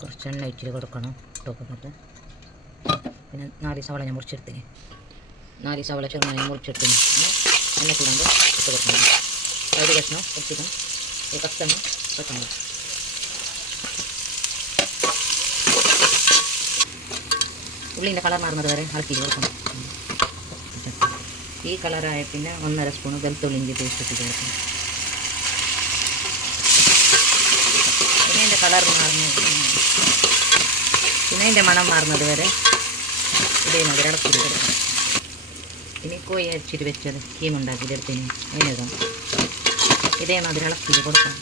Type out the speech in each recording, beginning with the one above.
കുറച്ച് എണ്ണ ഒഴിച്ചിട്ട് കൊടുക്കണം. ഇട്ടോക്കിട്ട് പിന്നെ 4 സവാള ഞാൻ മുറിച്ചെടുത്തിന്. 4 സവാള ചെറുങ്ങനെ മുറിച്ചെടുത്തിന്. എണ്ണ ചൂടുമ്പോൾ ഇട്ട് കൊടുക്കണം. ഒരു കഷ്ണം കുറച്ചിട്ടും ഒരു കത്തെണ്ണം വെക്കണം. ഉള്ളിൻ്റെ കളർ മാറുന്നത് വരെ ഇളക്കി കൊടുക്കണം. ഈ കളറായ പിന്നെ 1.5 സ്പൂൺ വെളുത്തുള്ളിൻ്റെ പേസ്റ്റ് ഇട്ട് കൊടുക്കണം. പിന്നെ അതിൻ്റെ കളർ മാറുന്നത് പിന്നെ അതിൻ്റെ മണം മാറുന്നത് വരെ ഇതേമാതിരി ഇളക്കി കൊടുക്കണം. ഇനി കോഴി അരച്ചിട്ട് വെച്ചത് കീമുണ്ടാക്കിയിട്ടെടുത്തിന് അതിനിടാം. ഇതേമാതിരി ഇളക്കി കൊടുക്കണം.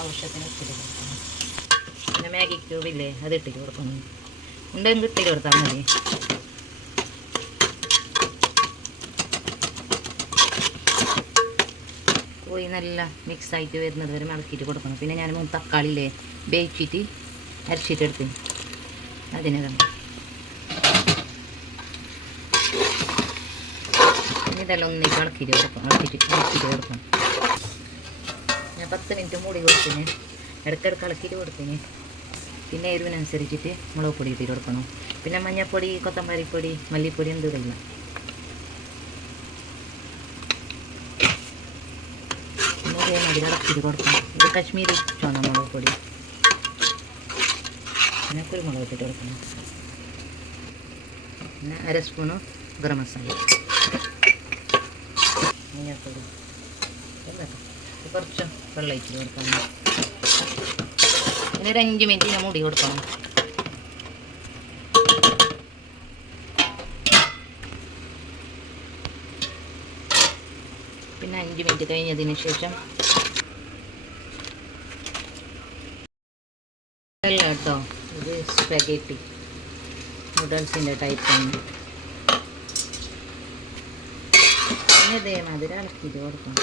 ആവശ്യത്തിന് ഇട്ടിട്ട് കൊടുക്കണം. പിന്നെ മാഗി ക്യൂബില്ലേ അത് ഇട്ടിട്ട് കൊടുക്കണം. ഉണ്ടെങ്കിൽ ഇട്ടിട്ട് കൊടുത്താൽ മതി. കോഴി നല്ല മിക്സായിട്ട് വരുന്നത് വരെ ഇളക്കിയിട്ട് കൊടുക്കണം. പിന്നെ ഞാൻ 3 തക്കാളിയില്ലേ വേവിച്ചിട്ട് അരച്ചിട്ടെടുത്തിന് അതിനിടണം. ഇതെല്ലാം ഒന്നിട്ട് ഇളക്കിയിട്ട് കൊടുക്കണം. ഞാൻ 10 മിനിറ്റ് മൂടി കൊടുത്തിന്. ഇടയ്ക്കിടയ്ക്ക് ഇളക്കിയിട്ട് കൊടുത്തിന്. പിന്നെ എരിവിനനുസരിച്ചിട്ട് മുളക് പൊടി ഇട്ടിട്ട് കൊടുക്കണം. പിന്നെ മഞ്ഞൾപ്പൊടി, കൊത്തമ്പരിപ്പൊടി, മല്ലിപ്പൊടി എന്ത് ഇടില്ല. പിന്നെ ഇതേമാതിരി ഇളക്കിയിട്ട് കൊടുക്കണം. ഇത് കാശ്മീരി ചുവന്ന മുളക് പൊടി. പിന്നെ കുരുമുളക് ഇട്ടിട്ട് കൊടുക്കണം. പിന്നെ 1/2 സ്പൂണ് ഗരം മസാല, മഞ്ഞൾപ്പൊടി, കുറച്ച് വെള്ളം ഒഴിച്ചിട്ട് കൊടുക്കണം. പിന്നെ ഒരു 5 മിനിറ്റ് ഞാൻ മൂടി കൊടുക്കണം. പിന്നെ 5 മിനിറ്റ് കഴിഞ്ഞതിന് ശേഷം അല്ല കേട്ടോ, ഇത് സ്പെഗറ്റി നൂഡിൽസിൻ്റെ ടൈപ്പാണ്. പിന്നെ ഇതേമാതിരി ഇളക്കിയിട്ട് കൊടുക്കണം.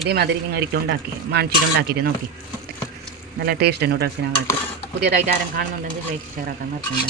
ഇതേമാതിരി നിങ്ങൾ ഒരിക്കൽ മാണിച്ചിട്ടുണ്ടാക്കിയിട്ട് നോക്കി. നല്ല ടേസ്റ്റ് നൂഡിൽസിനകത്ത്. പുതിയതായിട്ട് ആരും കാണുന്നുണ്ടെങ്കിൽ ലൈക്ക് ഷെയർ ആക്കാൻ മറക്കണ്ട.